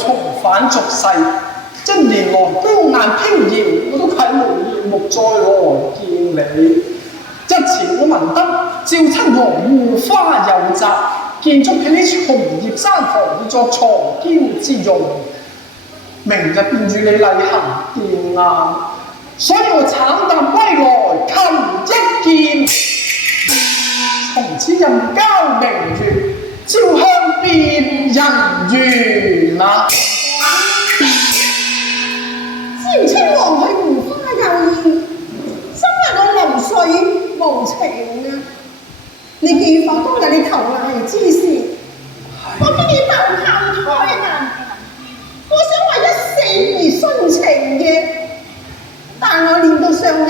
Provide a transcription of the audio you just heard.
重返俗世，一年來光顏飄搖，我都啟無面目再來見你。一前我聞得趙親王護花有責，建築起呢松葉山房以作藏嬌之用，明日便與你例行見晏，所以我慘淡歸來求一見。從此任交明月，朝香辨人緣啊！趙親王係護花有意，真係我流水無情啊！你記否當日你投崖之時，我見你豆後胎難，我想為一死而殉情嘅，但我練到上有